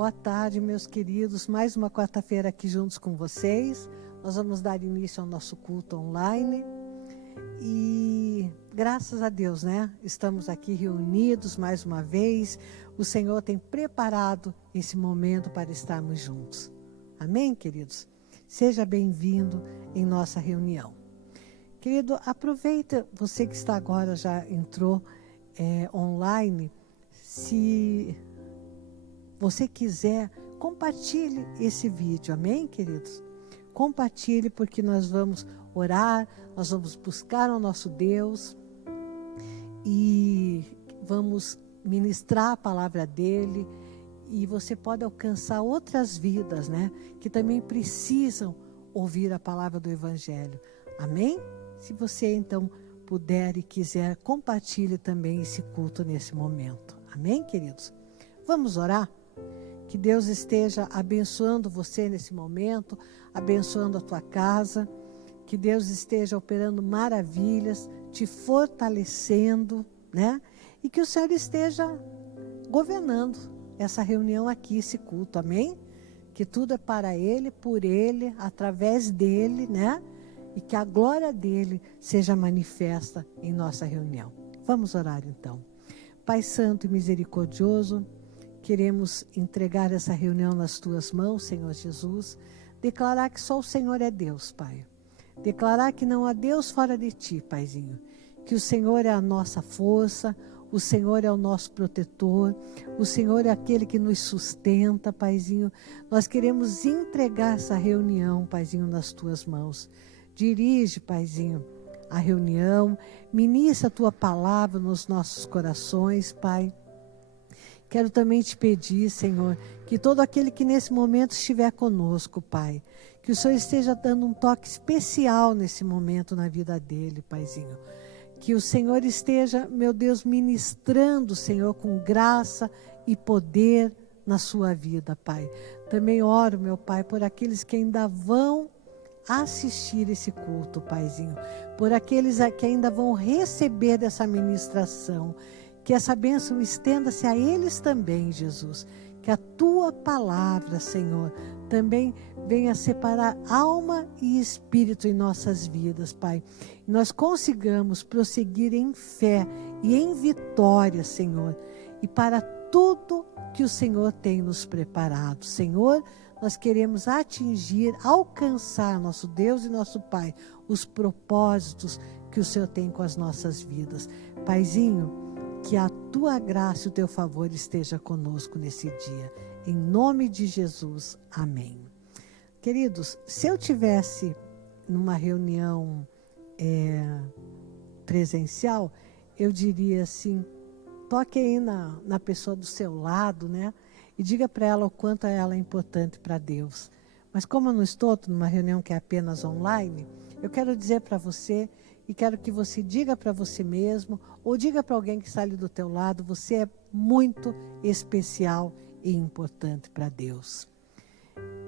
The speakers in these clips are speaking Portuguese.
Boa tarde, meus queridos. Mais uma quarta-feira aqui juntos com vocês. Nós vamos dar início ao nosso culto online. E graças a Deus, né? Estamos aqui reunidos mais uma vez. O Senhor tem preparado esse momento para estarmos juntos. Amém, queridos? Seja bem-vindo em nossa reunião. Querido, aproveita, você que está agora, já entrou online, se você quiser, compartilhe esse vídeo, amém, queridos? Compartilhe, porque nós vamos orar, nós vamos buscar o nosso Deus e vamos ministrar a palavra dele, e você pode alcançar outras vidas, né, que também precisam ouvir a palavra do Evangelho, amém? Se você então puder e quiser, compartilhe também esse culto nesse momento, amém, queridos? Vamos orar? Que Deus esteja abençoando você nesse momento, abençoando a tua casa, que Deus esteja operando maravilhas, te fortalecendo, né? E que o Senhor esteja governando essa reunião aqui, esse culto, amém? Que tudo é para Ele, por Ele, através dEle, né? E que a glória dEle seja manifesta em nossa reunião. Vamos orar então. Pai Santo e Misericordioso, queremos entregar essa reunião nas Tuas mãos, Senhor Jesus. Declarar que só o Senhor é Deus, Pai. Declarar que não há Deus fora de Ti, Paizinho. Que o Senhor é a nossa força, o Senhor é o nosso protetor, o Senhor é aquele que nos sustenta, Paizinho. Nós queremos entregar essa reunião, Paizinho, nas Tuas mãos. Dirige, Paizinho, a reunião. Ministra a Tua palavra nos nossos corações, Pai. Quero também te pedir, Senhor, que todo aquele que nesse momento estiver conosco, Pai, que o Senhor esteja dando um toque especial nesse momento na vida dele, Paizinho. Que o Senhor esteja, meu Deus, ministrando, Senhor, com graça e poder na sua vida, Pai. Também oro, meu Pai, por aqueles que ainda vão assistir esse culto, Paizinho. Por aqueles que ainda vão receber essa ministração. Que essa bênção estenda-se a eles também, Jesus. Que a Tua palavra, Senhor, também venha separar alma e espírito em nossas vidas, Pai. E nós consigamos prosseguir em fé e em vitória, Senhor. E para tudo que o Senhor tem nos preparado. Senhor, nós queremos atingir, alcançar, nosso Deus e nosso Pai, os propósitos que o Senhor tem com as nossas vidas. Paizinho, que a Tua graça e o Teu favor esteja conosco nesse dia. Em nome de Jesus, amém. Queridos, se eu tivesse numa reunião presencial, eu diria assim, toque aí na pessoa do seu lado, né? E diga para ela o quanto ela é importante para Deus. Mas como eu não estou numa reunião que é apenas online, eu quero dizer para você, e quero que você diga para você mesmo, ou diga para alguém que está ali do teu lado, você é muito especial e importante para Deus.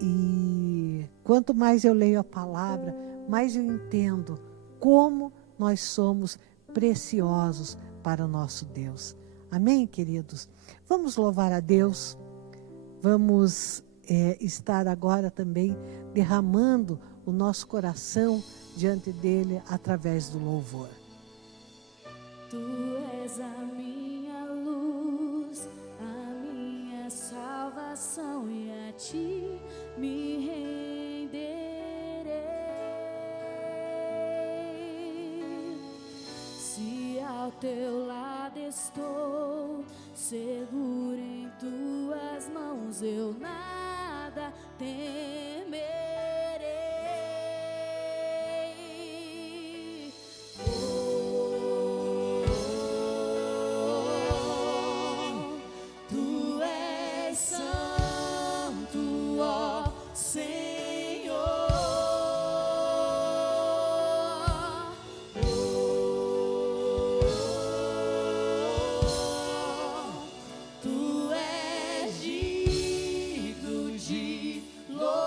E quanto mais eu leio a palavra, mais eu entendo como nós somos preciosos para o nosso Deus. Amém, queridos? Vamos louvar a Deus. Vamos estar agora também derramando o nosso coração diante dele através do louvor. Tu és a minha luz, a minha salvação, e a Ti me renderei. Se ao Teu lado estou, seguro em Tuas mãos, eu nada temerei. Tu és digno de louvor.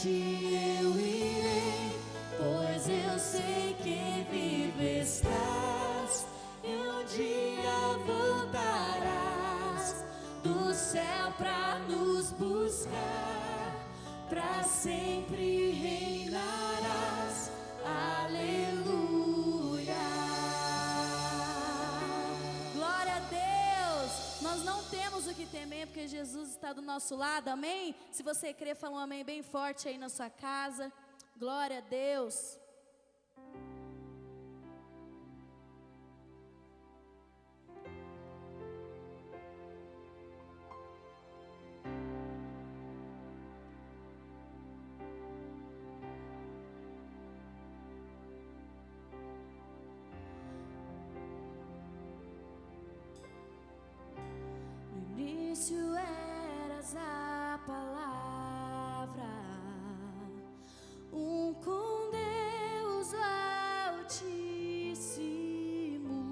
ti eu irei, pois eu sei que vivo estás, e um dia voltarás do céu pra nos buscar, pra sempre reinarás. Aleluia. Glória a Deus. Nós não temos o que temer, porque Jesus está do nosso lado, amém? Se você crê, fala um amém bem forte aí na sua casa. Glória a Deus. No início eras a palavra, com Deus Altíssimo,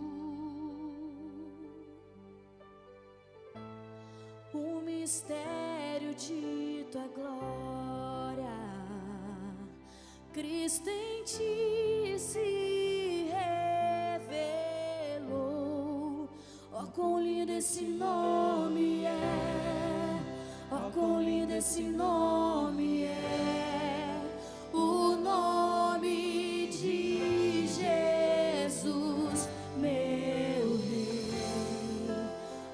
o mistério de tua glória, Cristo em ti se revelou. Oh, quão lindo esse nome é, oh, quão lindo esse nome é, o nome de Jesus, meu Rei.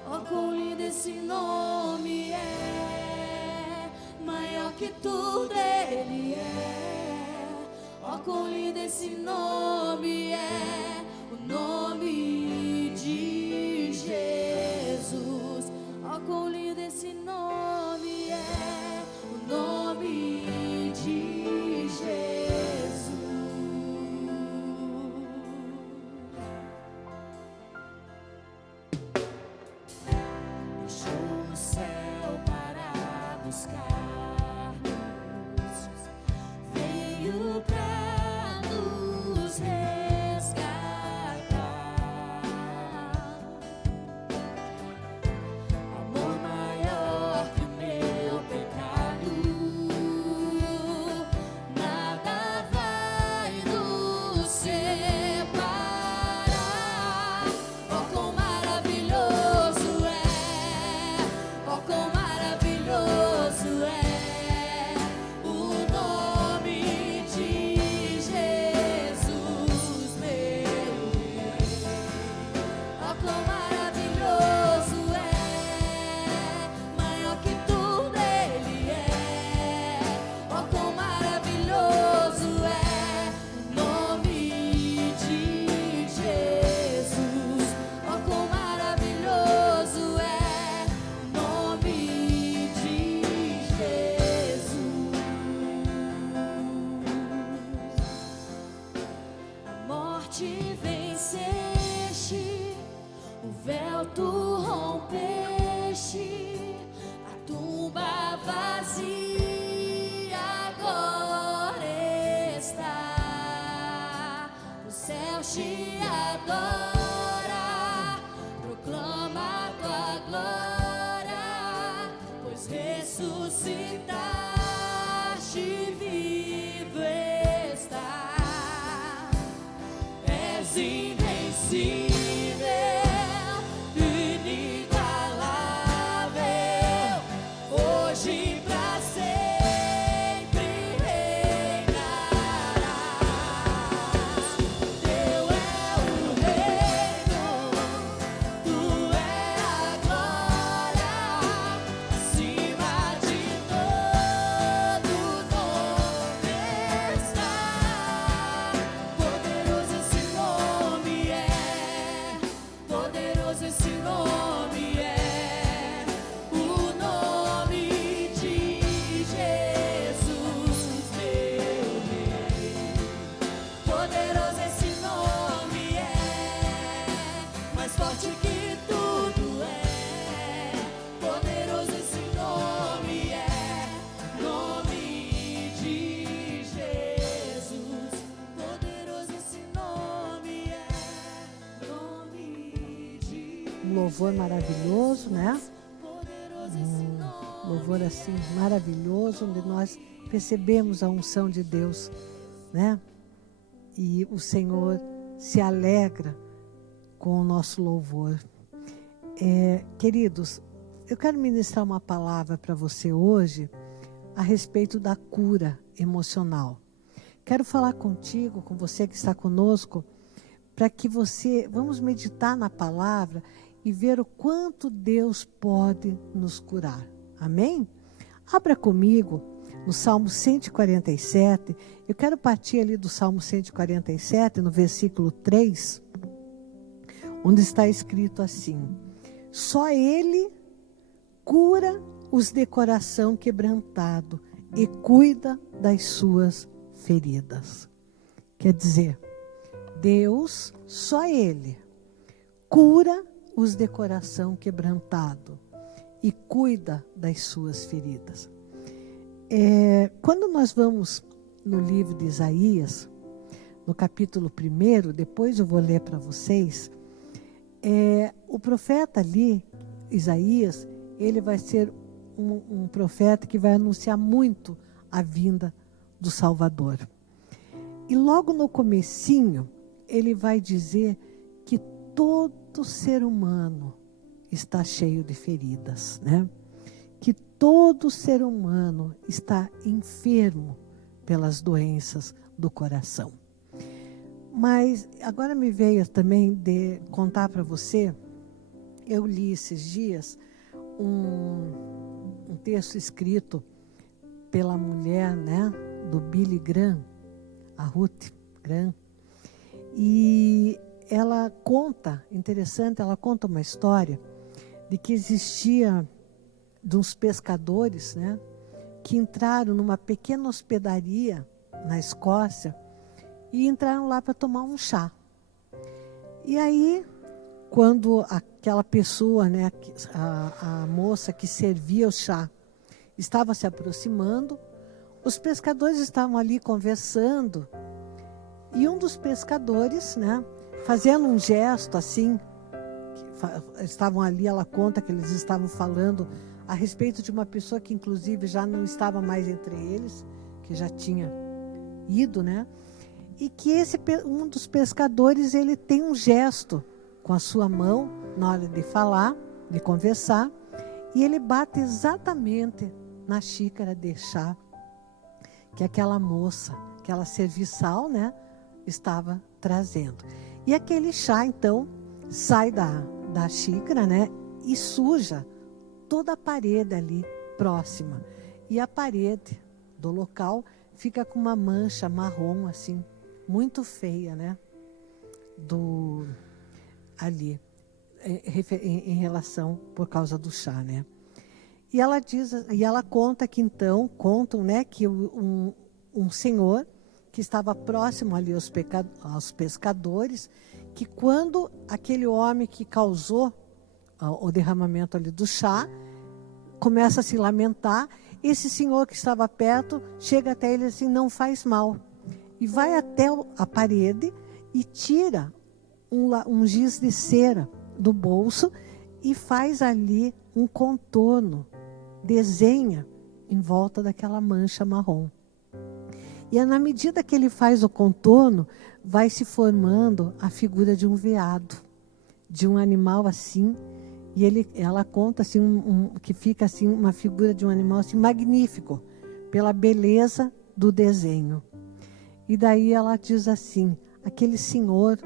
Oh, quão lindo esse nome é, maior que tudo Ele é. Oh, quão lindo esse nome é, o nome de Jesus. Oh, quão lindo esse nome é, o nome de Jesus. Deixou o céu para buscar-nos, veio pra nos resgatar. Amor maior que o meu pecado, nada vai nos separar. Oh, quão maravilhoso é, oh, quão maravilhoso é o nome de Jesus, meu Rei. Oh, quão maravilhoso é, maior que tudo Ele é. Oh, quão maravilhoso é o nome de Jesus. Oh, quão maravilhoso é o nome de Jesus. A morte venceste, o véu tu rompeste, a tumba vazia agora está. O céu te adora, proclama a tua glória, pois ressuscitaste, vivo está. És invencível, inigualável, hoje e pra sempre reinarás. Teu é o reino, tu é a glória, acima de todo nome está. Poderoso esse nome é, poderoso esse nome é, o nome de Jesus, meu Rei. Poderoso esse nome é, mais forte que tudo é. Poderoso esse nome é, nome de Jesus. Poderoso esse nome é, nome de Um louvor maravilhoso, né? poderoso esse nome. louvor assim maravilhoso, onde nós percebemos a unção de Deus, né? E o Senhor se alegra com o nosso louvor. Queridos, eu quero ministrar uma palavra para você hoje a respeito da cura emocional. Quero falar contigo, com você que está conosco, para que vamos meditar na palavra e ver o quanto Deus pode nos curar. Amém? Abra comigo no Salmo 147. Eu quero partir ali do Salmo 147, no versículo 3, onde está escrito assim: só Ele cura os de coração quebrantado e cuida das suas feridas. Quer dizer, Deus, só Ele, cura os de coração quebrantado e cuida das suas feridas. Quando nós vamos no livro de Isaías, no capítulo 1, depois eu vou ler para vocês, o profeta ali, Isaías, ele vai ser um profeta que vai anunciar muito a vinda do Salvador. E logo no comecinho, ele vai dizer que todo ser humano está cheio de feridas, né? Que todo ser humano está enfermo pelas doenças do coração. Mas agora me veio também de contar para você, eu li esses dias um texto escrito pela mulher, né, do Billy Graham, a Ruth Graham, e ela conta, interessante, ela conta uma história de que existia de uns pescadores, né, que entraram numa pequena hospedaria na Escócia e entraram lá para tomar um chá. E aí, quando aquela pessoa, né, a moça que servia o chá, estava se aproximando, os pescadores estavam ali conversando, e um dos pescadores, né, fazendo um gesto assim, estavam ali, ela conta que eles estavam falando a respeito de uma pessoa que inclusive já não estava mais entre eles, que já tinha ido, né? E que um dos pescadores, ele tem um gesto com a sua mão na hora de falar, de conversar, e ele bate exatamente na xícara de chá que aquela moça, aquela serviçal, né, estava trazendo. E aquele chá, então, sai da xícara, né, e suja toda a parede ali próxima. E a parede do local fica com uma mancha marrom, assim, muito feia, né, ali, em relação, por causa do chá, né. E ela diz, e ela conta que então, né, que um senhor que estava próximo ali aos pescadores, que quando aquele homem que causou o derramamento ali do chá começa a se lamentar, esse senhor que estava perto chega até ele assim, não faz mal, e vai até a parede e tira um giz de cera do bolso e faz ali um contorno, desenha em volta daquela mancha marrom. E na medida que ele faz o contorno, vai se formando a figura de um veado, de um animal assim, e ela conta assim, que fica assim uma figura de um animal assim magnífico, pela beleza do desenho. E daí ela diz assim, aquele senhor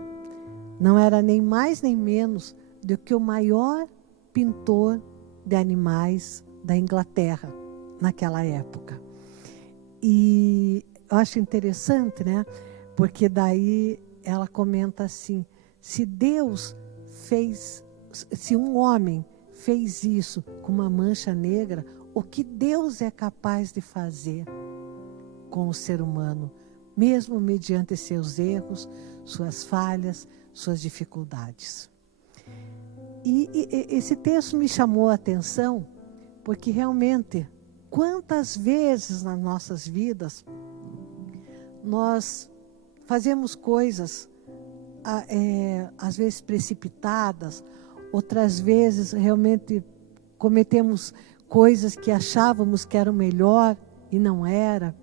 não era nem mais nem menos do que o maior pintor de animais da Inglaterra, naquela época. E eu acho interessante, né? Porque daí ela comenta assim, se um homem fez isso com uma mancha negra, o que Deus é capaz de fazer com o ser humano, mesmo mediante seus erros, suas falhas, suas dificuldades. E esse texto me chamou a atenção, porque realmente, quantas vezes nas nossas vidas nós fazemos coisas, às vezes precipitadas, outras vezes realmente cometemos coisas que achávamos que eram melhor e não era.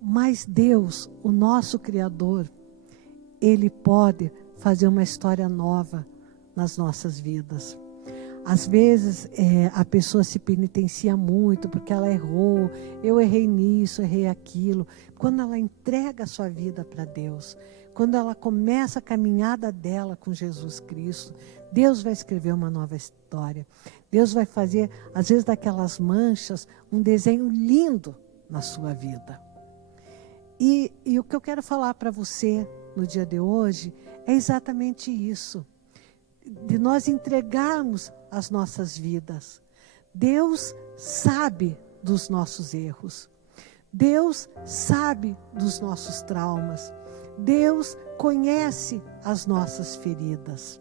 Mas Deus, o nosso Criador, Ele pode fazer uma história nova nas nossas vidas. Às vezes a pessoa se penitencia muito porque ela errou, eu errei nisso, errei aquilo. Quando ela entrega a sua vida para Deus, quando ela começa a caminhada dela com Jesus Cristo, Deus vai escrever uma nova história. Deus vai fazer, às vezes, daquelas manchas, um desenho lindo na sua vida. E o que eu quero falar para você no dia de hoje é exatamente isso. De nós entregarmos as nossas vidas. Deus sabe dos nossos erros. Deus sabe dos nossos traumas. Deus conhece as nossas feridas.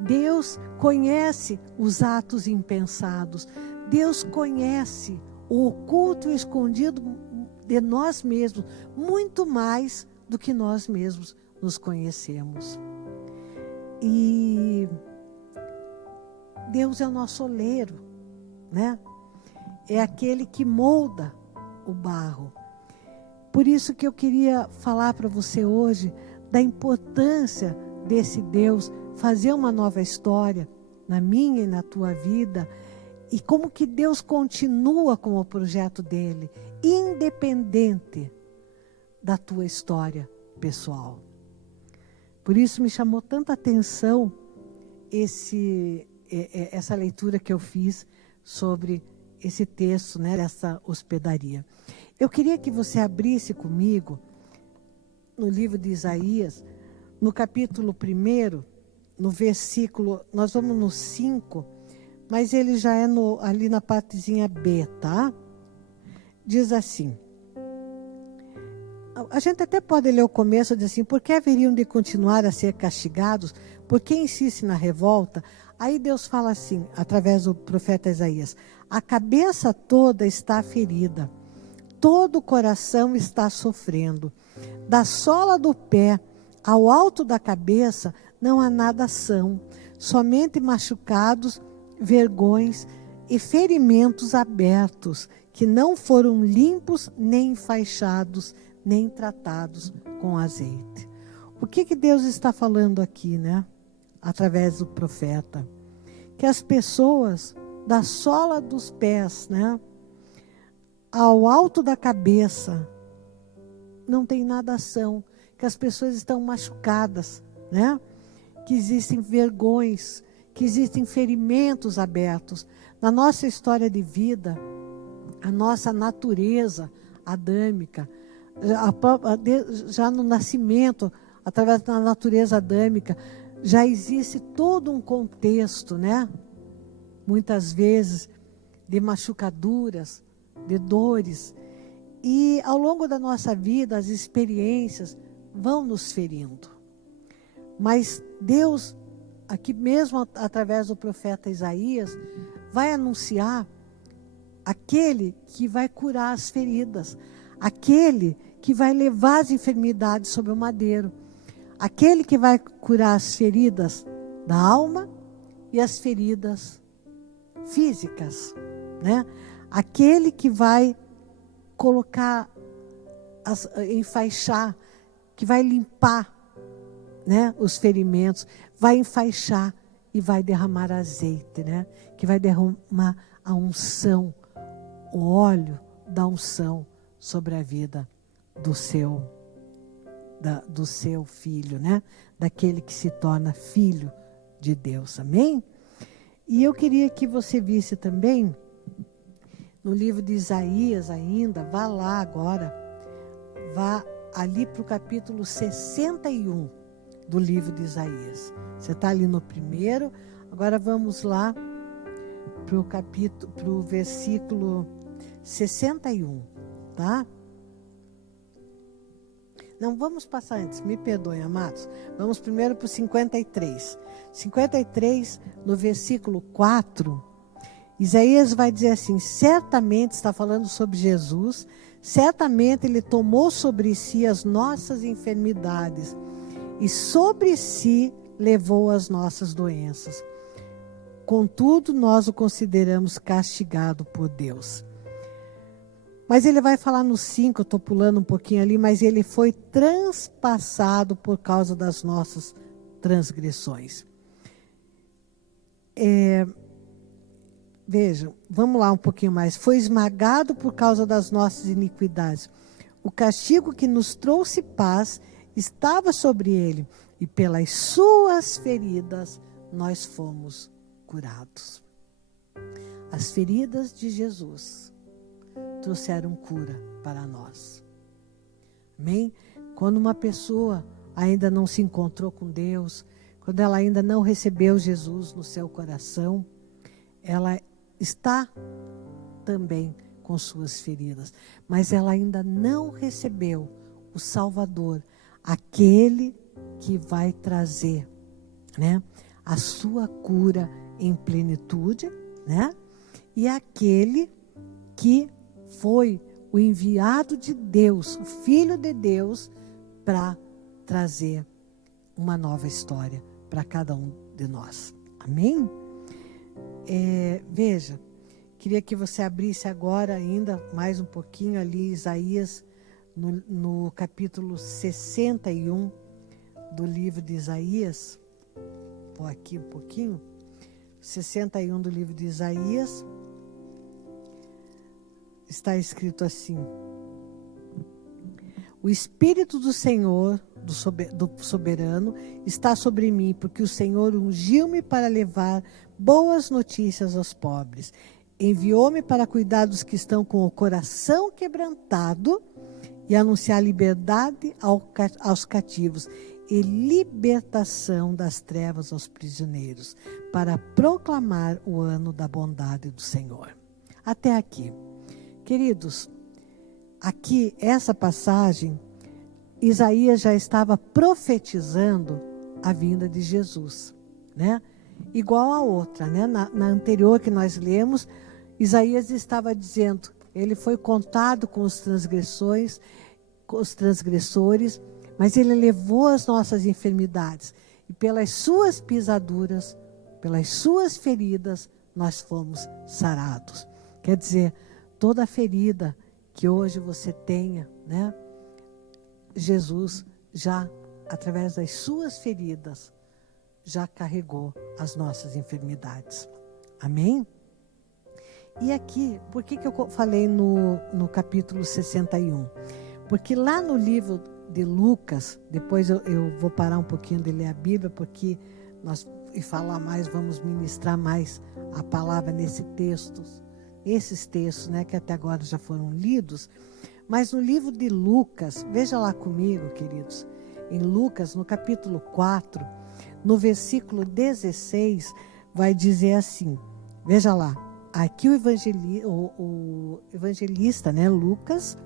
Deus conhece os atos impensados. Deus conhece o oculto e escondido de nós mesmos, muito mais do que nós mesmos nos conhecemos. E Deus é o nosso oleiro, né? É aquele que molda o barro. Por isso que eu queria falar para você hoje da importância desse Deus fazer uma nova história na minha e na tua vida, e como que Deus continua com o projeto dele, independente da tua história pessoal. Por isso me chamou tanta atenção essa leitura que eu fiz sobre esse texto, né, dessa hospedaria. Eu queria que você abrisse comigo no livro de Isaías, no capítulo 1, no versículo, nós vamos no 5, mas ele já é ali na partezinha B, tá? Diz assim, a gente até pode ler o começo, diz assim, por que haveriam de continuar a ser castigados? Por que insiste na revolta? Aí Deus fala assim, através do profeta Isaías, a cabeça toda está ferida, todo o coração está sofrendo, da sola do pé ao alto da cabeça não há nada são, somente machucados, vergões e ferimentos abertos, que não foram limpos, nem enfaixados, nem tratados com azeite. O que Deus está falando aqui, né? Através do profeta. Que as pessoas, da sola dos pés, né, ao alto da cabeça, não tem nada são. Que as pessoas estão machucadas, né? Que existem vergões, que existem ferimentos abertos. Na nossa história de vida, a nossa natureza adâmica, já no nascimento, através da natureza adâmica, já existe todo um contexto, né? Muitas vezes de machucaduras, de dores. E ao longo da nossa vida, as experiências vão nos ferindo. Mas Deus, aqui mesmo através do profeta Isaías, vai anunciar aquele que vai curar as feridas, aquele que vai levar as enfermidades sobre o madeiro, aquele que vai curar as feridas da alma e as feridas físicas, né? Aquele que vai colocar, enfaixar, que vai limpar, né, os ferimentos, vai enfaixar e vai derramar azeite, né? Que vai derramar a unção, o óleo da unção sobre a vida do seu filho, né? Daquele que se torna filho de Deus, amém? E eu queria que você visse também, no livro de Isaías ainda, vá lá agora, vá ali para o capítulo 61 do livro de Isaías. Você está ali no 1, agora vamos lá para o versículo 61, tá? Não, vamos passar antes, me perdoem, amados. Vamos primeiro para o 53. 53, no versículo 4, Isaías vai dizer assim, certamente, está falando sobre Jesus, certamente Ele tomou sobre si as nossas enfermidades e sobre si levou as nossas doenças. contudo, nós o consideramos castigado por Deus. Mas ele vai falar no 5, eu estou pulando um pouquinho ali, mas ele foi transpassado por causa das nossas transgressões. Vejam, vamos lá um pouquinho mais. Foi esmagado por causa das nossas iniquidades. O castigo que nos trouxe paz estava sobre ele, e pelas suas feridas nós fomos curados. As feridas de Jesus trouxeram cura para nós. Amém? Quando uma pessoa ainda não se encontrou com Deus, quando ela ainda não recebeu Jesus no seu coração, ela está também com suas feridas, mas ela ainda não recebeu o Salvador, aquele que vai trazer, né, a sua cura em plenitude, né? E aquele que foi o enviado de Deus, o Filho de Deus, para trazer uma nova história para cada um de nós. Amém? Veja, queria que você abrisse agora ainda mais um pouquinho ali Isaías, no capítulo 61 do livro de Isaías. Vou aqui um pouquinho. 61 do livro de Isaías. Está escrito assim: o Espírito do Senhor, do soberano, está sobre mim, porque o Senhor ungiu-me para levar boas notícias aos pobres. Enviou-me para cuidar dos que estão com o coração quebrantado e anunciar liberdade aos cativos e libertação das trevas aos prisioneiros, para proclamar o ano da bondade do Senhor. Até aqui. Queridos, aqui, essa passagem, Isaías já estava profetizando a vinda de Jesus, né? Igual a outra, né? Na anterior que nós lemos, Isaías estava dizendo, ele foi contado com os transgressores, mas ele levou as nossas enfermidades, e pelas suas pisaduras, pelas suas feridas, nós fomos sarados. Quer dizer, toda ferida que hoje você tenha, né? Jesus já, através das suas feridas, já carregou as nossas enfermidades. Amém? E aqui, por que eu falei no capítulo 61? Porque lá no livro de Lucas, depois eu vou parar um pouquinho de ler a Bíblia, porque nós, e falar mais, vamos ministrar mais a palavra nesses textos, né, que até agora já foram lidos. Mas no livro de Lucas, veja lá comigo, queridos, em Lucas, no capítulo 4, no versículo 16, vai dizer assim, veja lá, aqui o evangelista, né, Lucas,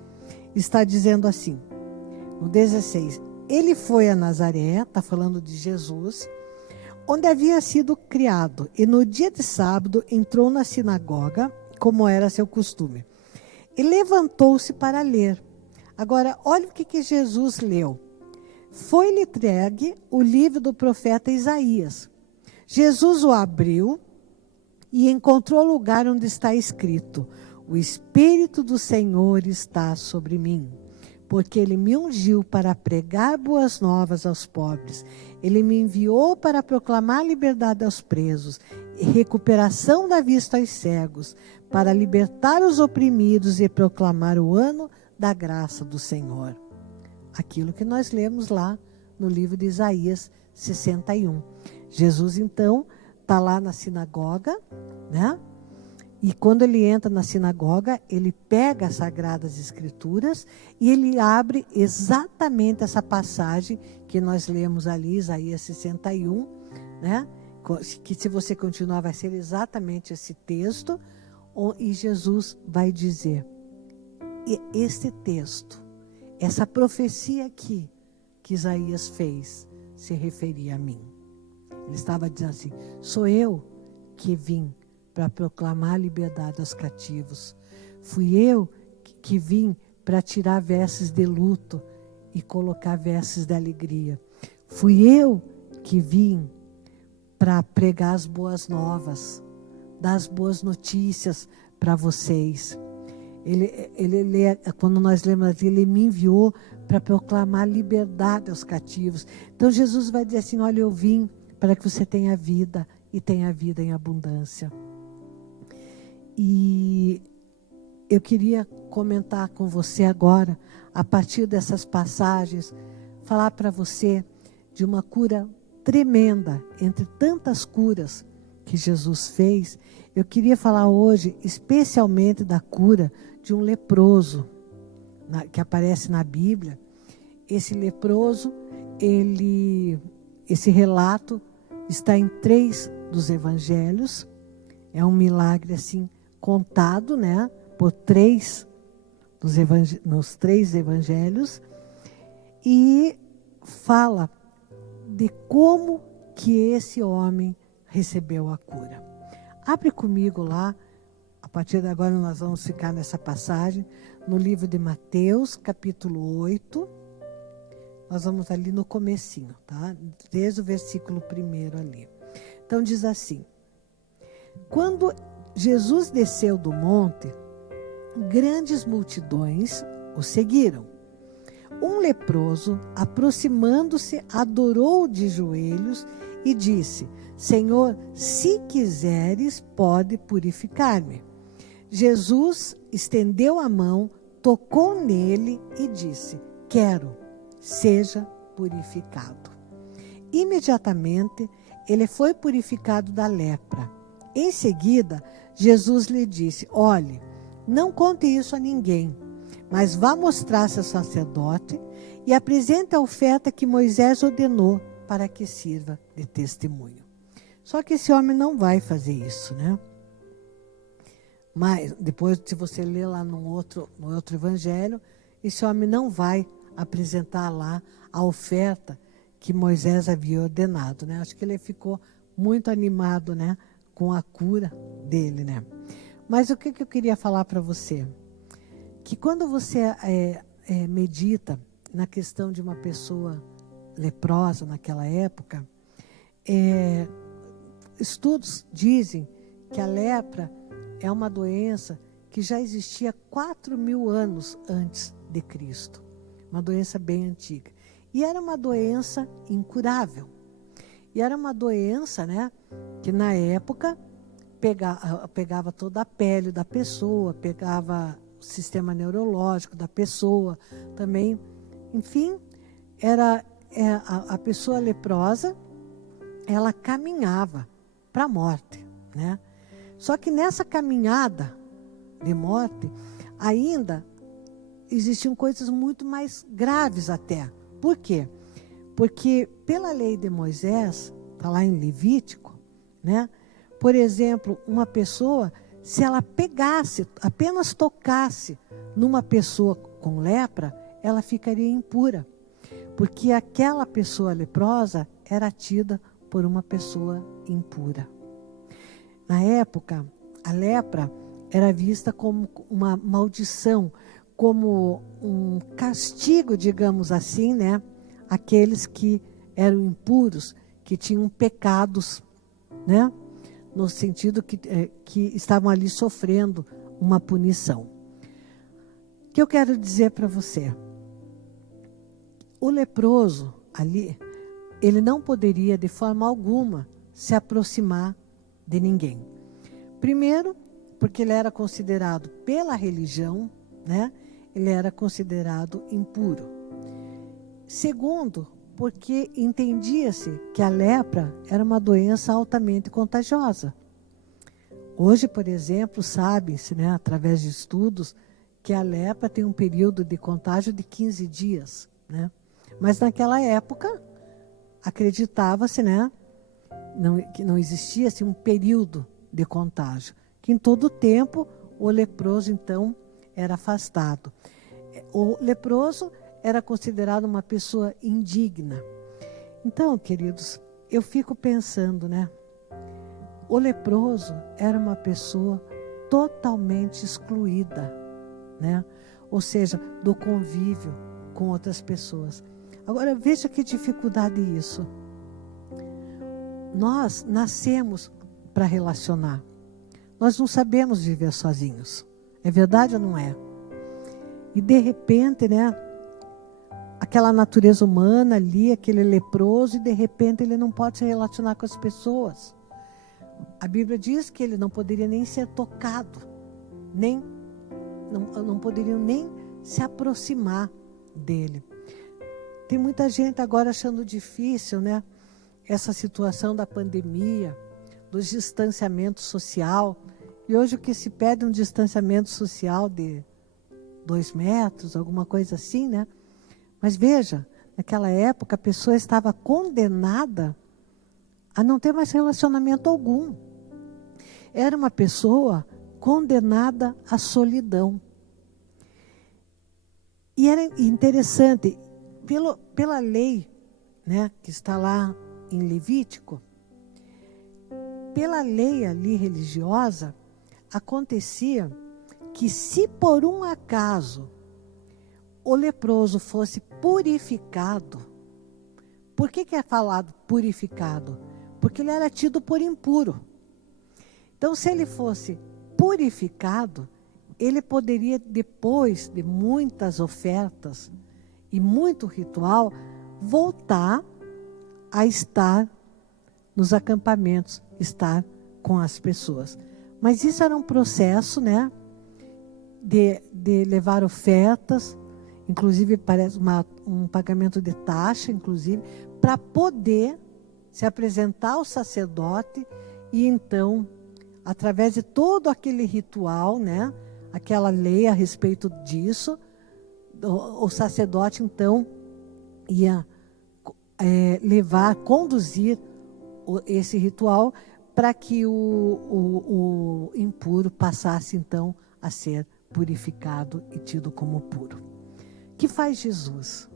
está dizendo assim, no 16, ele foi a Nazaré, está falando de Jesus, onde havia sido criado, e no dia de sábado entrou na sinagoga, como era seu costume, e levantou-se para ler. Agora, olha o que Jesus leu. Foi-lhe entregue o livro do profeta Isaías. Jesus o abriu e encontrou o lugar onde está escrito: o Espírito do Senhor está sobre mim, porque ele me ungiu para pregar boas novas aos pobres. Ele me enviou para proclamar liberdade aos presos e recuperação da vista aos cegos, para libertar os oprimidos e proclamar o ano da graça do Senhor. Aquilo que nós lemos lá no livro de Isaías 61. Jesus, então, está lá na sinagoga, né? E quando ele entra na sinagoga, ele pega as Sagradas Escrituras e ele abre exatamente essa passagem que nós lemos ali, Isaías 61, né? Que se você continuar vai ser exatamente esse texto, e Jesus vai dizer, esse texto, essa profecia aqui que Isaías fez, se referia a mim. Ele estava dizendo assim, sou eu que vim para proclamar a liberdade aos cativos. Fui eu que vim para tirar vestes de luto e colocar vestes de alegria. Fui eu que vim para pregar as boas novas, dar as boas notícias para vocês. Quando nós lemos aqui, ele me enviou para proclamar liberdade aos cativos. Então Jesus vai dizer assim: olha, eu vim para que você tenha vida e tenha vida em abundância. E eu queria comentar com você agora, a partir dessas passagens, falar para você de uma cura tremenda, entre tantas curas que Jesus fez. Eu queria falar hoje especialmente da cura de um leproso, que aparece na Bíblia. Esse leproso, esse relato está em 3 dos evangelhos. É um milagre assim contado, né, por 3 nos 3 evangelhos, e fala de como que esse homem recebeu a cura. Abre comigo lá, a partir de agora nós vamos ficar nessa passagem, no livro de Mateus, capítulo 8, nós vamos ali no comecinho, tá? Desde o versículo 1 ali. Então diz assim: quando Jesus desceu do monte, grandes multidões o seguiram. Um leproso, aproximando-se, adorou de joelhos e disse: Senhor, se quiseres, pode purificar-me. Jesus estendeu a mão, tocou nele e disse: quero, seja purificado. Imediatamente, ele foi purificado da lepra. Em seguida, Jesus lhe disse: olhe, não conte isso a ninguém, mas vá mostrar-se ao sacerdote e apresente a oferta que Moisés ordenou para que sirva de testemunho. Só que esse homem não vai fazer isso, né? Mas depois, se você ler lá no outro evangelho, esse homem não vai apresentar lá a oferta que Moisés havia ordenado, né? Acho que ele ficou muito animado, né, com a cura dele, né? Mas o que eu queria falar para você? Que quando você medita na questão de uma pessoa leprosa naquela época, estudos dizem que a lepra é uma doença que já existia 4.000 anos antes de Cristo. Uma doença bem antiga. E era uma doença incurável. E era uma doença, né, que na época pegava toda a pele da pessoa, pegava o sistema neurológico da pessoa também. Enfim, a pessoa leprosa, ela caminhava para a morte, né? Só que nessa caminhada de morte, ainda existiam coisas muito mais graves até. Por quê? Porque pela lei de Moisés, está lá em Levítico, né? Por exemplo, uma pessoa, se ela pegasse, apenas tocasse numa pessoa com lepra, ela ficaria impura. Porque aquela pessoa leprosa era tida por uma pessoa impura. Na época, a lepra era vista como uma maldição, como um castigo, digamos assim, né? Aqueles que eram impuros, que tinham pecados, né? No sentido que estavam ali sofrendo uma punição. O que eu quero dizer para você? O leproso ali, ele não poderia de forma alguma se aproximar de ninguém. Primeiro, porque ele era considerado pela religião, né? Ele era considerado impuro. Segundo, porque entendia-se que a lepra era uma doença altamente contagiosa. Hoje, por exemplo, sabe-se, né, através de estudos, que a lepra tem um período de contágio de 15 dias, né? Mas naquela época, acreditava-se, né, que não existia assim, um período de contágio, que em todo tempo o leproso, então, era afastado. O leproso era considerado uma pessoa indigna. Então, queridos, eu fico pensando, né? O leproso era uma pessoa totalmente excluída, né? Ou seja, do convívio com outras pessoas. Agora, veja que dificuldade isso. nós nascemos para relacionar. Nós não sabemos viver sozinhos. É verdade ou não é? E de repente, né? Aquela natureza humana ali, aquele leproso, e de repente ele não pode se relacionar com as pessoas. A Bíblia diz que ele não poderia nem ser tocado, não poderiam nem se aproximar dele. Tem muita gente agora achando difícil, né? Essa situação da pandemia, do distanciamento social. E hoje o que se pede é um distanciamento social de 2 metros, alguma coisa assim, né? Mas veja, naquela época a pessoa estava condenada a não ter mais relacionamento algum. Era uma pessoa condenada à solidão. E era interessante, pela lei, né, que está lá em Levítico, pela lei ali religiosa, acontecia que se por um acaso o leproso fosse purificado, por que é falado purificado? Porque ele era tido por impuro. Então, se ele fosse purificado, ele poderia, depois de muitas ofertas e muito ritual, voltar a estar nos acampamentos, estar com as pessoas. Mas isso era um processo, né, de levar ofertas, inclusive parece um pagamento de taxa, inclusive, para poder se apresentar ao sacerdote e então, através de todo aquele ritual, né, aquela lei a respeito disso, o sacerdote então ia conduzir esse ritual para que o impuro passasse então a ser purificado e tido como puro. O que faz Jesus?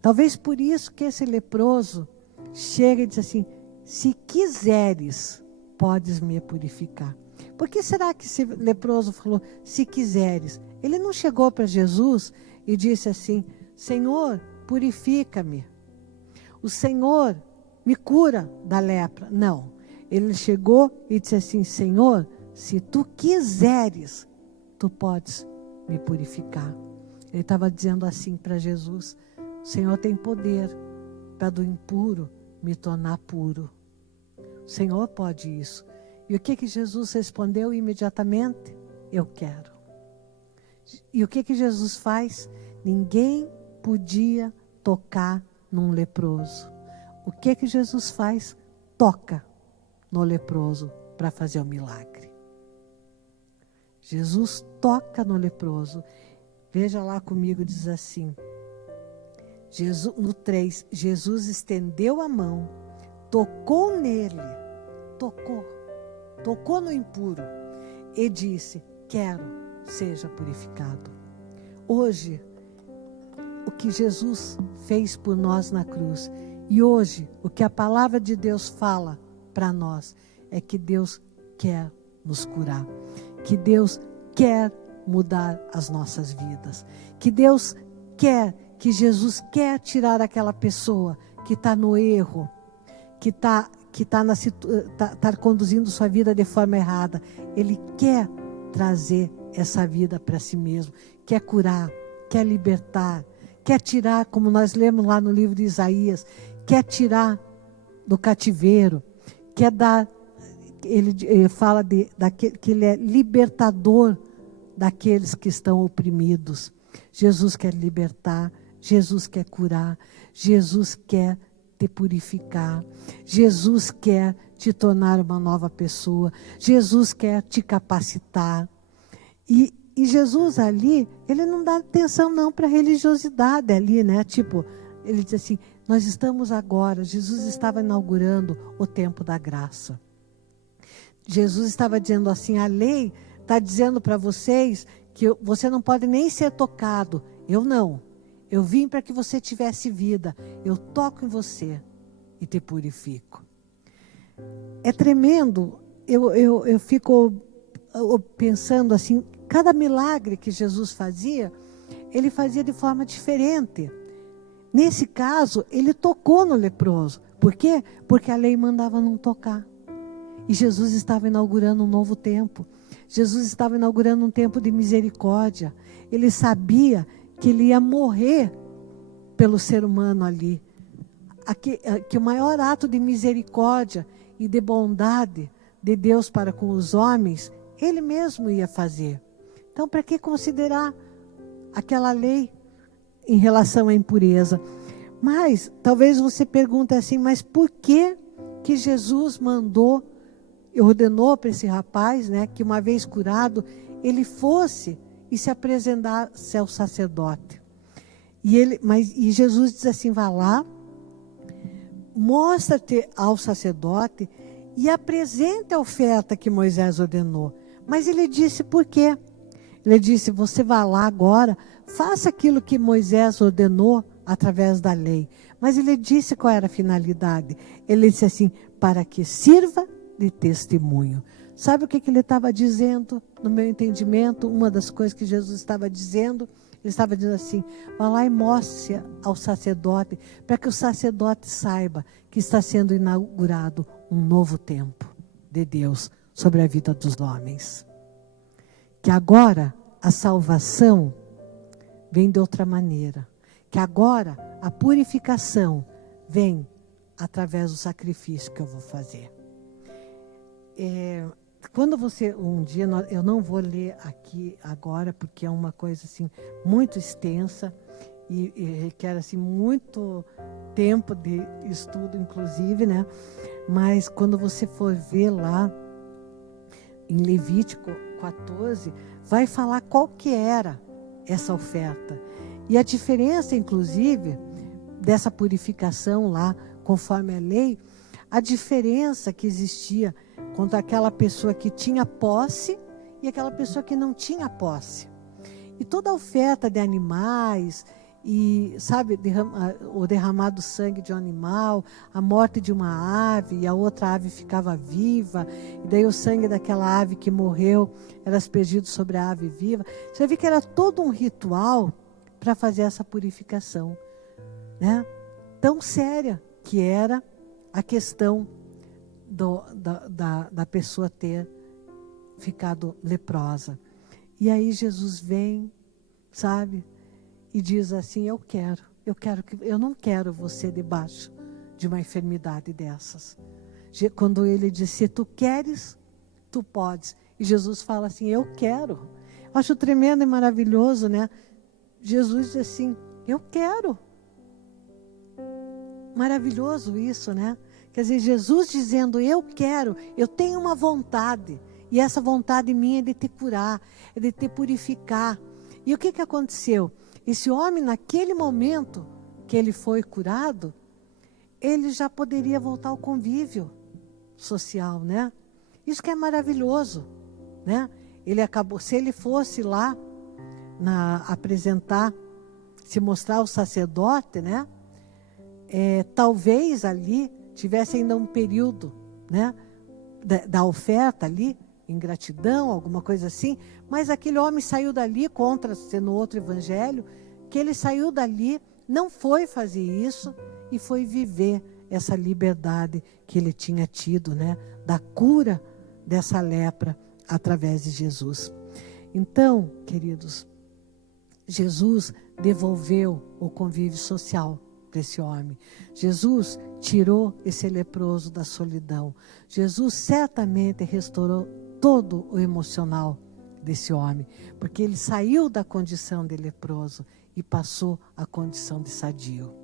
Talvez por isso que esse leproso chega e diz assim: se quiseres, podes me purificar. Por que será que esse leproso falou, se quiseres? Ele não chegou para Jesus e disse assim: Senhor, purifica-me. O Senhor me cura da lepra. Não. Ele chegou e disse assim: Senhor, se tu quiseres, tu podes me purificar. Ele estava dizendo assim para Jesus: o Senhor tem poder para do impuro me tornar puro. O Senhor pode isso. E o que Jesus respondeu imediatamente? Eu quero. E o que Jesus faz? Ninguém podia tocar num leproso. O que Jesus faz? Toca no leproso para fazer o milagre. Jesus toca no leproso. Veja lá comigo, diz assim, no 3, Jesus estendeu a mão, tocou nele, tocou no impuro e disse: quero, seja purificado. Hoje, o que Jesus fez por nós na cruz, e hoje, o que a palavra de Deus fala para nós, é que Deus quer nos curar, que Deus quer mudar as nossas vidas, que Deus quer, que Jesus quer tirar aquela pessoa que está no erro, que está conduzindo sua vida de forma errada. Ele quer trazer essa vida para si mesmo, quer curar, quer libertar, quer tirar, como nós lemos lá no livro de Isaías, quer tirar do cativeiro, quer dar, ele fala que ele é libertador daqueles que estão oprimidos. Jesus quer libertar, Jesus quer curar, Jesus quer te purificar, Jesus quer te tornar uma nova pessoa, Jesus quer te capacitar. E Jesus ali, ele não dá atenção não para a religiosidade ali, né? Tipo, ele diz assim, nós estamos agora, Jesus estava inaugurando o tempo da graça. Jesus estava dizendo assim, a lei está dizendo para vocês que você não pode nem ser tocado. Eu não. Eu vim para que você tivesse vida. Eu toco em você e te purifico. É tremendo. Eu fico pensando assim, cada milagre que Jesus fazia, ele fazia de forma diferente. Nesse caso, ele tocou no leproso. Por quê? Porque a lei mandava não tocar. E Jesus estava inaugurando um novo tempo. Jesus estava inaugurando um tempo de misericórdia. Ele sabia que ele ia morrer pelo ser humano ali. Que o maior ato de misericórdia e de bondade de Deus para com os homens, ele mesmo ia fazer. Então, para que considerar aquela lei em relação à impureza? Mas, talvez você pergunte assim, mas por que Jesus ordenou para esse rapaz, né, que uma vez curado, ele fosse e se apresentasse ao sacerdote? E Jesus diz assim, vá lá, mostra-te ao sacerdote e apresente a oferta que Moisés ordenou. Mas ele disse por quê? Ele disse, você vá lá agora, faça aquilo que Moisés ordenou através da lei. Mas ele disse qual era a finalidade. Ele disse assim, para que sirva de testemunho. Sabe o que ele estava dizendo? No meu entendimento, uma das coisas que Jesus estava dizendo, ele estava dizendo assim, vá lá e mostre ao sacerdote, para que o sacerdote saiba que está sendo inaugurado um novo tempo de Deus sobre a vida dos homens. Que agora a salvação vem de outra maneira. Que agora a purificação vem através do sacrifício que eu vou fazer. Quando você, um dia, eu não vou ler aqui agora, porque é uma coisa assim, muito extensa e requer assim, muito tempo de estudo, inclusive, né? Mas quando você for ver lá, em Levítico 14, vai falar qual que era essa oferta. E a diferença, inclusive, dessa purificação lá, conforme a lei, a diferença que existia contra aquela pessoa que tinha posse e aquela pessoa que não tinha posse. E toda a oferta de animais, e sabe, o derramado sangue de um animal, a morte de uma ave, e a outra ave ficava viva, e daí o sangue daquela ave que morreu era aspergido sobre a ave viva. Você vê que era todo um ritual para fazer essa purificação, né? Tão séria que era a questão da pessoa ter ficado leprosa. E aí Jesus vem, sabe, e diz assim, eu não quero você debaixo de uma enfermidade dessas. Quando ele diz, se tu queres, tu podes. E Jesus fala assim, eu quero. Eu acho tremendo e maravilhoso, né? Jesus diz assim, eu quero. Maravilhoso isso, né? Quer dizer, Jesus dizendo, eu quero, eu tenho uma vontade. E essa vontade minha é de te curar, é de te purificar. E o que aconteceu? Esse homem, naquele momento que ele foi curado, ele já poderia voltar ao convívio social, né? Isso que é maravilhoso, né? Ele acabou, se ele fosse lá apresentar, se mostrar ao sacerdote, né? Talvez ali tivesse ainda um período, né? Da oferta ali, ingratidão, alguma coisa assim, mas aquele homem saiu dali, sendo outro evangelho, que ele saiu dali, não foi fazer isso e foi viver essa liberdade que ele tinha tido, né, da cura dessa lepra através de Jesus. Então, queridos, Jesus devolveu o convívio social para esse homem. Jesus tirou esse leproso da solidão. Jesus certamente restaurou todo o emocional desse homem, porque ele saiu da condição de leproso e passou à condição de sadio.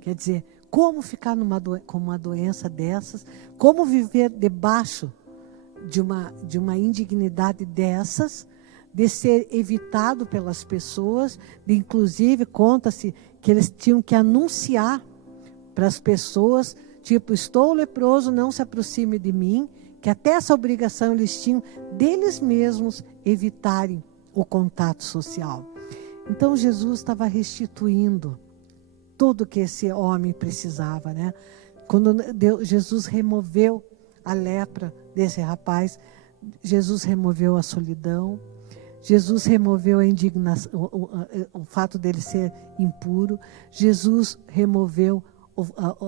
Quer dizer, como ficar com uma doença dessas, como viver debaixo de uma indignidade dessas, de ser evitado pelas pessoas, inclusive conta-se que eles tinham que anunciar para as pessoas, tipo, estou leproso, não se aproxime de mim, que até essa obrigação eles tinham deles mesmos evitarem o contato social. Então Jesus estava restituindo tudo que esse homem precisava, né? Quando Jesus removeu a lepra desse rapaz, Jesus removeu a solidão, Jesus removeu a indignação, o fato dele ser impuro, Jesus removeu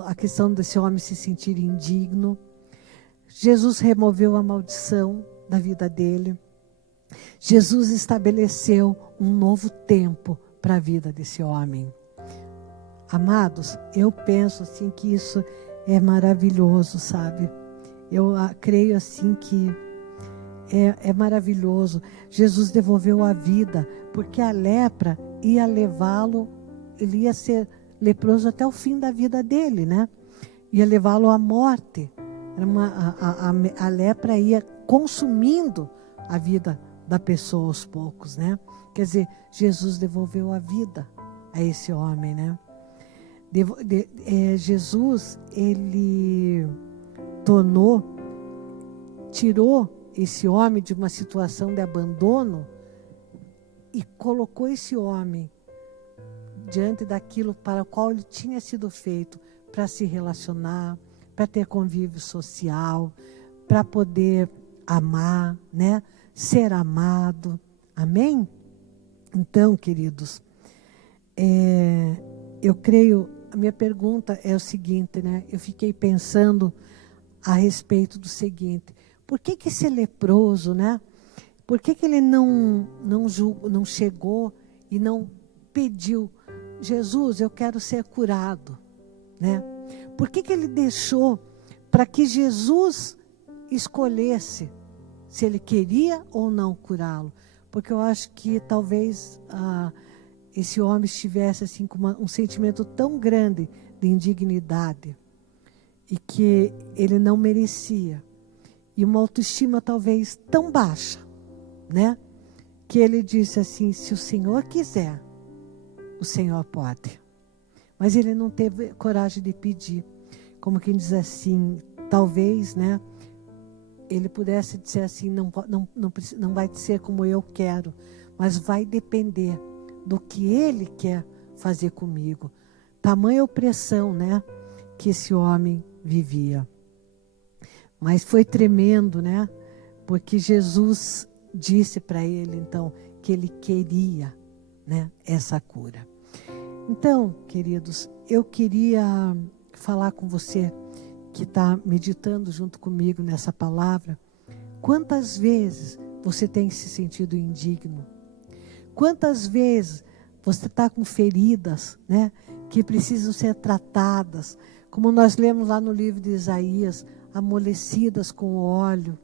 a questão desse homem se sentir indigno. Jesus removeu a maldição da vida dele. Jesus estabeleceu um novo tempo para a vida desse homem. Amados, eu penso assim que isso é maravilhoso, sabe? Eu creio assim que é maravilhoso. Jesus devolveu a vida, porque a lepra ia levá-lo, ele ia ser leproso até o fim da vida dele, né? Ia levá-lo à morte. A lepra ia consumindo a vida da pessoa aos poucos, né? Quer dizer, Jesus devolveu a vida a esse homem, né? Jesus, ele tirou esse homem de uma situação de abandono e colocou esse homem diante daquilo para o qual ele tinha sido feito, para se relacionar, para ter convívio social, para poder amar, né? Ser amado. Amém? Então, queridos, eu creio, a minha pergunta é o seguinte, né? Eu fiquei pensando a respeito do seguinte: por que esse leproso, né? Por que ele não chegou e não pediu, Jesus, eu quero ser curado, né? Por que ele deixou para que Jesus escolhesse se ele queria ou não curá-lo? Porque eu acho que talvez esse homem estivesse assim com um sentimento tão grande de indignidade e que ele não merecia, e uma autoestima talvez tão baixa, né? Que ele disse assim: se o Senhor quiser, o Senhor pode. Mas ele não teve coragem de pedir. Como quem diz assim, talvez, né? Ele pudesse dizer assim: não vai ser como eu quero, mas vai depender do que ele quer fazer comigo. Tamanha opressão, né? Que esse homem vivia. Mas foi tremendo, né? Porque Jesus disse para ele, então, que ele queria, né, essa cura. Então, queridos, eu queria falar com você que está meditando junto comigo nessa palavra. Quantas vezes você tem se sentido indigno? Quantas vezes você está com feridas, né, que precisam ser tratadas, como nós lemos lá no livro de Isaías, amolecidas com óleo,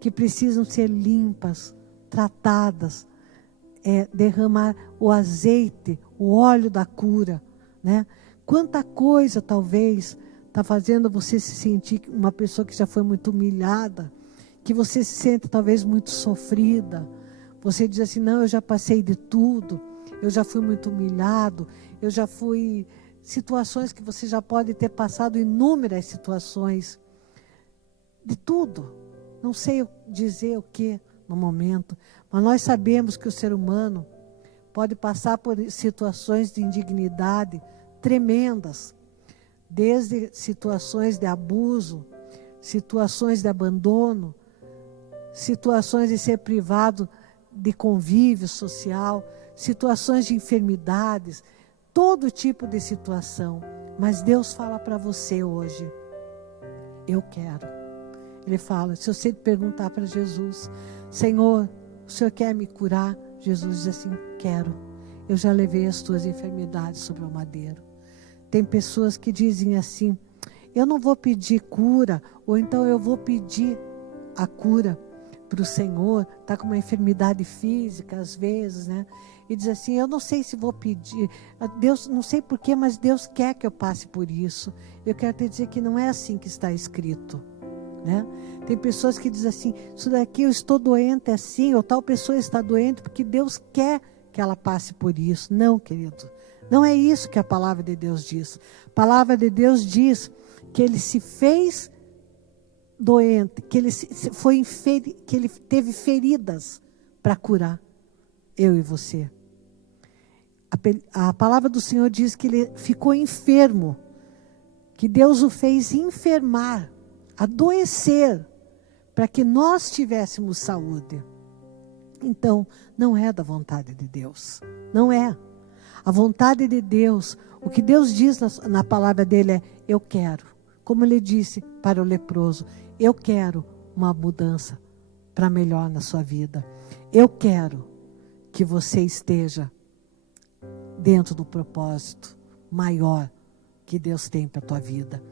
que precisam ser limpas, tratadas, derramar o azeite, o óleo da cura, né? Quanta coisa talvez está fazendo você se sentir uma pessoa que já foi muito humilhada, que você se sente talvez muito sofrida. Você diz assim: não, eu já passei de tudo, eu já fui muito humilhado, eu já fui... Situações que você já pode ter passado, inúmeras situações, de tudo. Não sei dizer o que no momento, mas nós sabemos que o ser humano pode passar por situações de indignidade tremendas, desde situações de abuso, situações de abandono, situações de ser privado de convívio social, situações de enfermidades, todo tipo de situação. Mas Deus fala para você hoje: eu quero. Ele fala, se você perguntar para Jesus: Senhor, o Senhor quer me curar? Jesus diz assim: quero. Eu já levei as tuas enfermidades sobre o madeiro. Tem pessoas que dizem assim: eu não vou pedir cura, ou então eu vou pedir a cura para o Senhor. Está com uma enfermidade física às vezes, né? E diz assim: eu não sei se vou pedir, Deus, não sei porquê, mas Deus quer que eu passe por isso. Eu quero te dizer que não é assim que está escrito, né? Tem pessoas que dizem assim: isso daqui eu estou doente assim, ou tal pessoa está doente porque Deus quer que ela passe por isso. Não, querido, não é isso que a palavra de Deus diz. A palavra de Deus diz que ele se fez doente, que ele teve feridas para curar eu e você. A palavra do Senhor diz que ele ficou enfermo, que Deus o fez enfermar, adoecer, para que nós tivéssemos saúde. Então, não é da vontade de Deus, não é. A vontade de Deus, o que Deus diz na palavra dele é: eu quero. Como ele disse para o leproso: eu quero uma mudança para melhor na sua vida. Eu quero que você esteja dentro do propósito maior que Deus tem para a tua vida.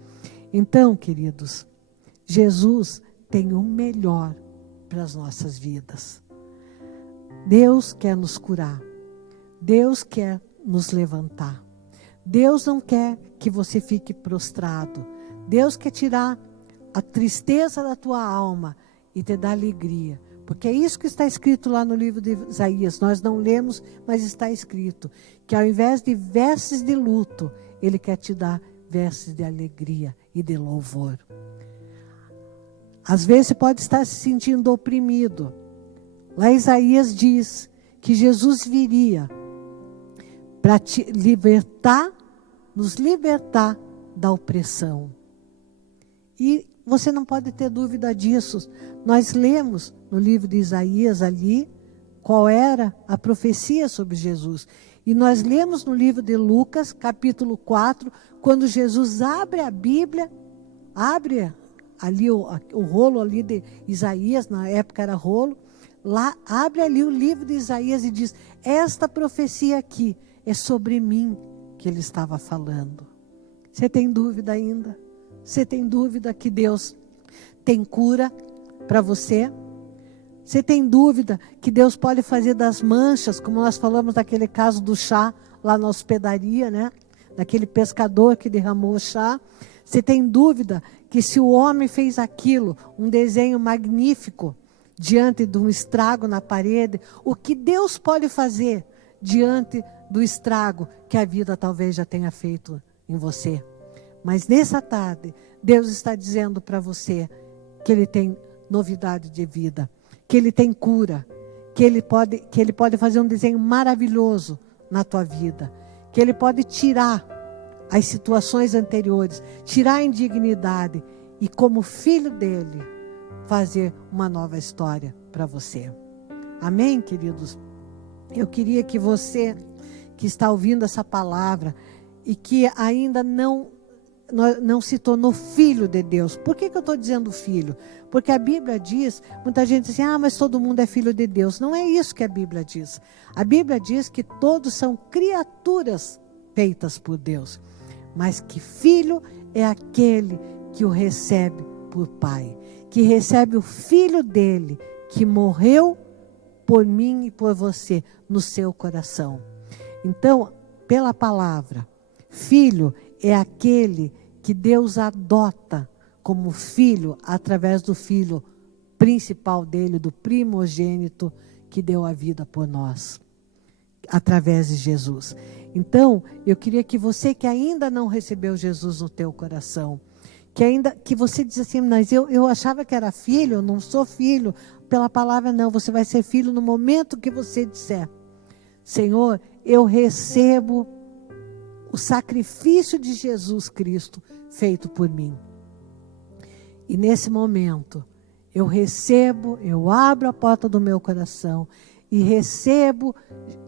Então, queridos, Jesus tem o melhor para as nossas vidas. Deus quer nos curar. Deus quer nos levantar. Deus não quer que você fique prostrado. Deus quer tirar a tristeza da tua alma e te dar alegria. Porque é isso que está escrito lá no livro de Isaías. Nós não lemos, mas está escrito que ao invés de vestes de luto, Ele quer te dar vestes de alegria e de louvor. Às vezes você pode estar se sentindo oprimido. Lá Isaías diz que Jesus viria para te libertar, nos libertar da opressão. E você não pode ter dúvida disso. Nós lemos no livro de Isaías ali qual era a profecia sobre Jesus. E nós lemos no livro de Lucas, capítulo 4, quando Jesus abre a Bíblia, abre ali o rolo ali de Isaías, na época era rolo, lá abre ali o livro de Isaías e diz: esta profecia aqui é sobre mim que ele estava falando. Você tem dúvida ainda? Você tem dúvida que Deus tem cura para você? Você tem dúvida que Deus pode fazer das manchas, como nós falamos daquele caso do chá lá na hospedaria, né? Daquele pescador que derramou o chá. Você tem dúvida que se o homem fez aquilo, um desenho magnífico, diante de um estrago na parede, o que Deus pode fazer diante do estrago que a vida talvez já tenha feito em você? Mas nessa tarde, Deus está dizendo para você que Ele tem novidade de vida, que Ele tem cura, que Ele pode fazer um desenho maravilhoso na tua vida, que Ele pode tirar as situações anteriores, tirar a indignidade e, como filho dEle, fazer uma nova história para você. Amém, queridos? Eu queria que você, que está ouvindo essa palavra e que ainda não se tornou filho de Deus. Por que eu estou dizendo filho? Porque a Bíblia diz, muita gente diz assim: mas todo mundo é filho de Deus. Não é isso que a Bíblia diz. A Bíblia diz que todos são criaturas feitas por Deus, mas que filho é aquele que o recebe por pai, que recebe o filho dele, que morreu por mim e por você no seu coração. Então, pela palavra, filho é aquele que Deus adota como filho através do filho principal dele, do primogênito que deu a vida por nós, através de Jesus. Então, eu queria que você que ainda não recebeu Jesus no teu coração, que você diz assim: mas eu achava que era filho, eu não sou filho. Pela palavra não, você vai ser filho no momento que você disser: Senhor, eu recebo o sacrifício de Jesus Cristo feito por mim. E nesse momento, eu abro a porta do meu coração e recebo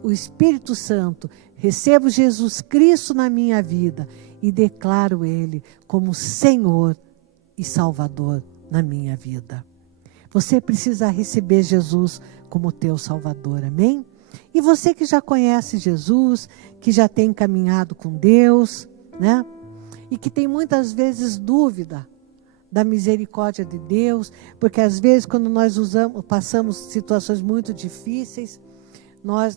o Espírito Santo, recebo Jesus Cristo na minha vida e declaro Ele como Senhor e Salvador na minha vida. Você precisa receber Jesus como teu Salvador, amém? E você que já conhece Jesus, que já tem caminhado com Deus, né? E que tem muitas vezes dúvida da misericórdia de Deus, porque às vezes quando nós passamos situações muito difíceis,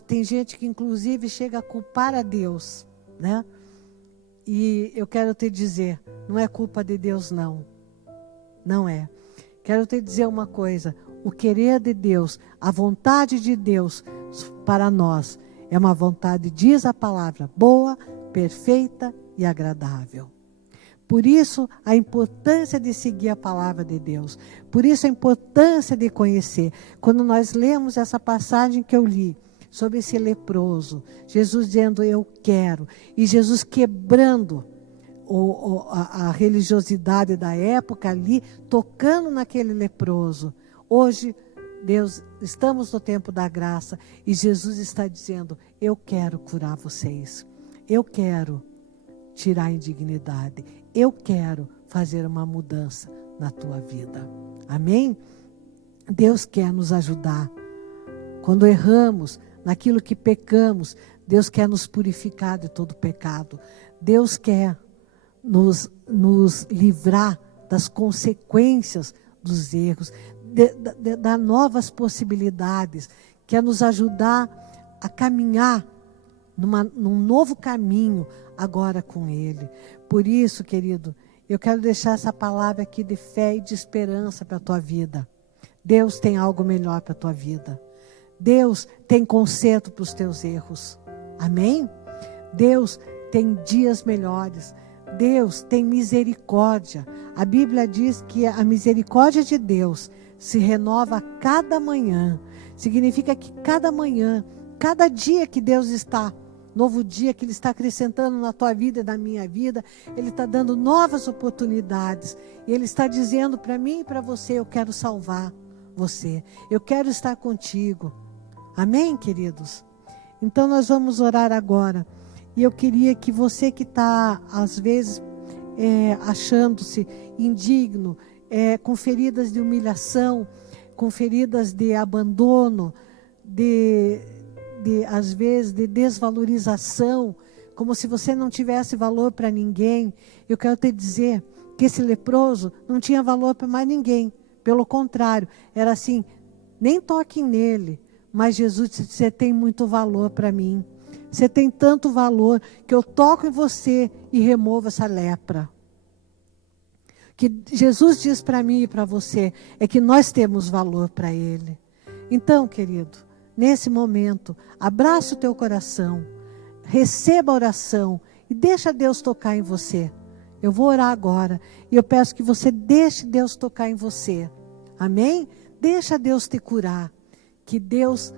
tem gente que inclusive chega a culpar a Deus, né? E eu quero te dizer, não é culpa de Deus não, não é. Quero te dizer uma coisa: o querer de Deus, a vontade de Deus para nós é uma vontade, diz a palavra, boa, perfeita e agradável. Por isso a importância de seguir a palavra de Deus, por isso a importância de conhecer. Quando nós lemos essa passagem que eu li, sobre esse leproso, Jesus dizendo eu quero, e Jesus quebrando a religiosidade da época ali, tocando naquele leproso. Hoje Deus, estamos no tempo da graça e Jesus está dizendo: eu quero curar vocês. Eu quero tirar a indignidade. Eu quero fazer uma mudança na tua vida. Amém? Deus quer nos ajudar. Quando erramos, naquilo que pecamos, Deus quer nos purificar de todo pecado. Deus quer nos livrar das consequências dos erros, dar novas possibilidades, quer nos ajudar a caminhar num novo caminho agora com Ele. Por isso, querido, eu quero deixar essa palavra aqui de fé e de esperança para a tua vida. Deus tem algo melhor para a tua vida. Deus tem conserto para os teus erros. Amém? Deus tem dias melhores. Deus tem misericórdia. A Bíblia diz que a misericórdia de Deus se renova a cada manhã. Significa que cada manhã, cada dia que Deus está, novo dia que Ele está acrescentando na tua vida e na minha vida, Ele está dando novas oportunidades. E Ele está dizendo para mim e para você: eu quero salvar você. Eu quero estar contigo. Amém, queridos? Então nós vamos orar agora. E eu queria que você que está, às vezes, achando-se indigno, com feridas de humilhação, com feridas de abandono, às vezes, de desvalorização, como se você não tivesse valor para ninguém, eu quero te dizer que esse leproso não tinha valor para mais ninguém. Pelo contrário, era assim: nem toquem nele. Mas Jesus disse: você tem muito valor para mim. Você tem tanto valor que eu toco em você e removo essa lepra. Que Jesus diz para mim e para você é que nós temos valor para Ele. Então, querido, nesse momento, abraça o teu coração, receba a oração e deixa Deus tocar em você. Eu vou orar agora e eu peço que você deixe Deus tocar em você. Amém? Deixa Deus te curar. Que Deus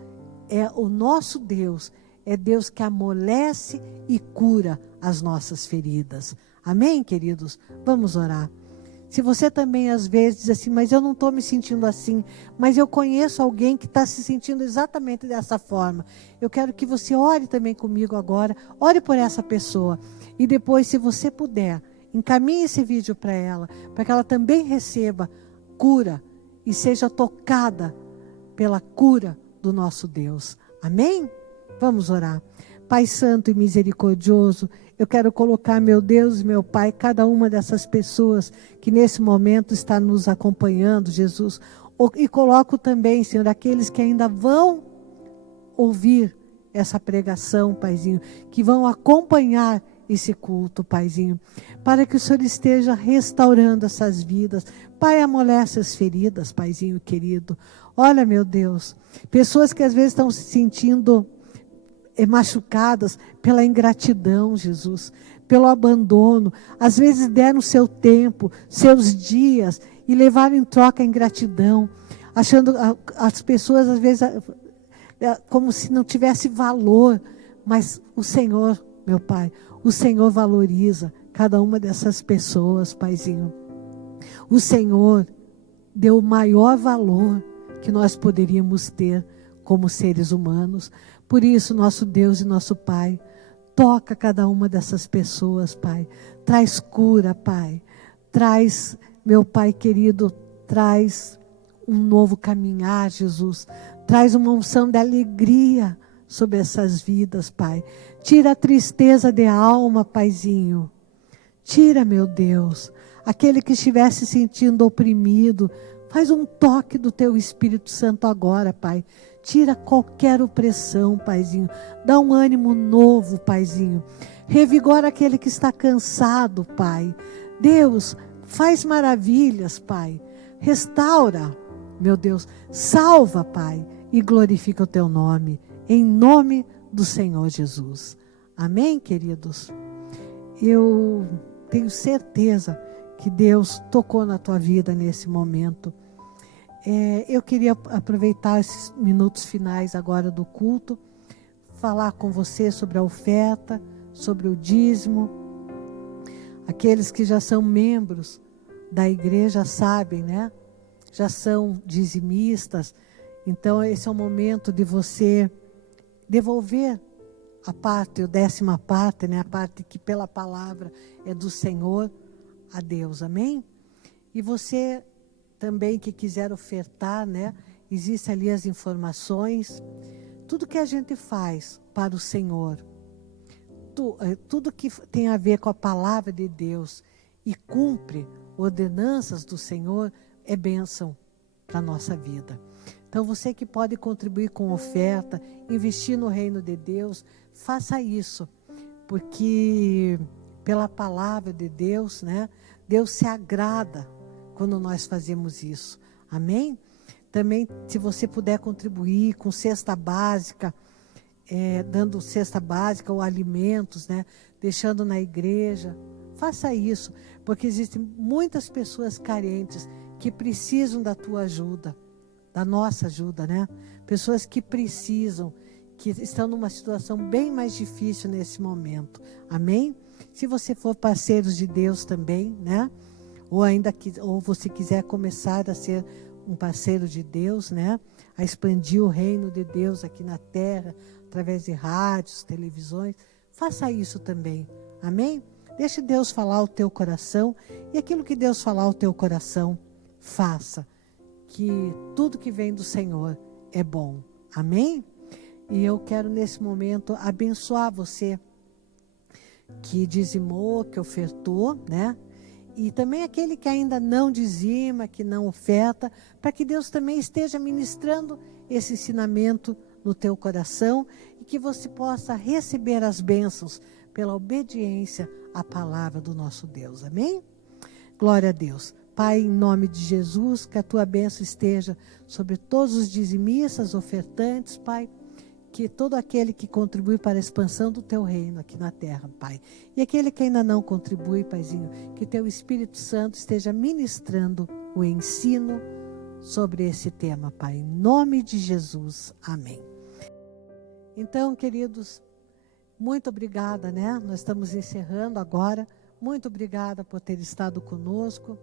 é o nosso Deus, é Deus que amolece e cura as nossas feridas. Amém, queridos? Vamos orar. Se você também às vezes diz assim: mas eu não estou me sentindo assim, mas eu conheço alguém que está se sentindo exatamente dessa forma. Eu quero que você ore também comigo agora, ore por essa pessoa. E depois, se você puder, encaminhe esse vídeo para ela, para que ela também receba cura e seja tocada pela cura do nosso Deus. Amém? Vamos orar. Pai santo e misericordioso, eu quero colocar, meu Deus e meu Pai, cada uma dessas pessoas que nesse momento está nos acompanhando, Jesus, e coloco também, Senhor, aqueles que ainda vão ouvir essa pregação, Paizinho, que vão acompanhar esse culto, Paizinho, para que o Senhor esteja restaurando essas vidas. Pai, amolece as feridas, Paizinho querido. Olha, meu Deus, pessoas que às vezes estão se sentindo machucadas pela ingratidão, Jesus, pelo abandono. Às vezes deram seu tempo, seus dias e levaram em troca a ingratidão, achando as pessoas às vezes como se não tivesse valor. Mas o Senhor, meu Pai, o Senhor valoriza cada uma dessas pessoas, Paizinho. O Senhor deu o maior valor que nós poderíamos ter como seres humanos. Por isso, nosso Deus e nosso Pai, toca cada uma dessas pessoas, Pai. Traz cura, Pai. Traz, meu Pai querido, traz um novo caminhar, Jesus. Traz uma unção de alegria sobre essas vidas, Pai. Tira a tristeza de alma, Paizinho. Tira, meu Deus, aquele que estiver se sentindo oprimido. Faz um toque do Teu Espírito Santo agora, Pai. Tira qualquer opressão, Paizinho. Dá um ânimo novo, Paizinho. Revigora aquele que está cansado, Pai. Deus, faz maravilhas, Pai. Restaura, meu Deus. Salva, Pai. E glorifica o Teu nome. Em nome do Senhor Jesus. Amém, queridos? Eu tenho certeza que Deus tocou na tua vida nesse momento. Eu queria aproveitar esses minutos finais agora do culto, falar com você sobre a oferta, sobre o dízimo. Aqueles que já são membros da igreja sabem, né? Já são dizimistas Então, esse é o momento de você devolver a parte, a 10ª parte, né? A parte que pela palavra é do Senhor a Deus, amém? E você também que quiser ofertar, né? Existem ali as informações. Tudo que a gente faz para o Senhor, tudo que tem a ver com a palavra de Deus e cumpre ordenanças do Senhor, é bênção para a nossa vida. Então, você que pode contribuir com oferta, investir no reino de Deus, faça isso, porque pela palavra de Deus, né, Deus se agrada quando nós fazemos isso. Amém? Também, se você puder contribuir com cesta básica, dando cesta básica ou alimentos, né, deixando na igreja, faça isso, porque existem muitas pessoas carentes que precisam da tua ajuda, da nossa ajuda, né? Pessoas que precisam, que estão numa situação bem mais difícil nesse momento. Amém? Se você for parceiro de Deus também, né? Ou você quiser começar a ser um parceiro de Deus, né? A expandir o reino de Deus aqui na terra, através de rádios, televisões, faça isso também. Amém? Deixe Deus falar ao teu coração, e aquilo que Deus falar ao teu coração, faça. Que tudo que vem do Senhor é bom. Amém? E eu quero nesse momento abençoar você que dizimou, que ofertou, né? E também aquele que ainda não dizima, que não oferta, para que Deus também esteja ministrando esse ensinamento no teu coração e que você possa receber as bênçãos pela obediência à palavra do nosso Deus. Amém? Glória a Deus. Pai, em nome de Jesus, que a tua bênção esteja sobre todos os dizimistas, ofertantes, Pai, que todo aquele que contribui para a expansão do teu reino aqui na terra, Pai. E aquele que ainda não contribui, Paizinho, que teu Espírito Santo esteja ministrando o ensino sobre esse tema, Pai. Em nome de Jesus. Amém. Então, queridos, muito obrigada, né? Nós estamos encerrando agora. Muito obrigada por ter estado conosco.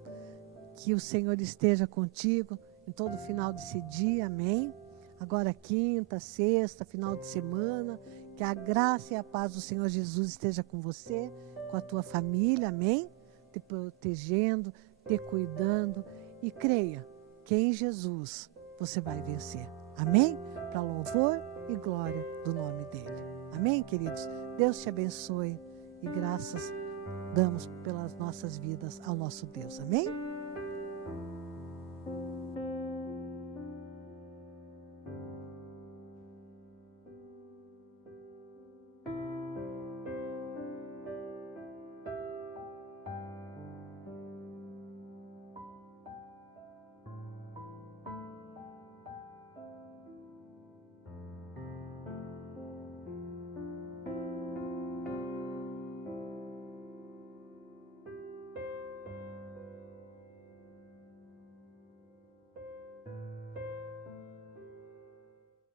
Que o Senhor esteja contigo em todo o final desse dia, amém? Agora quinta, sexta, final de semana, que a graça e a paz do Senhor Jesus esteja com você, com a tua família, amém? Te protegendo, te cuidando, e creia que em Jesus você vai vencer, amém? Para louvor e glória do nome dele, amém, queridos? Deus te abençoe e graças damos pelas nossas vidas ao nosso Deus, amém?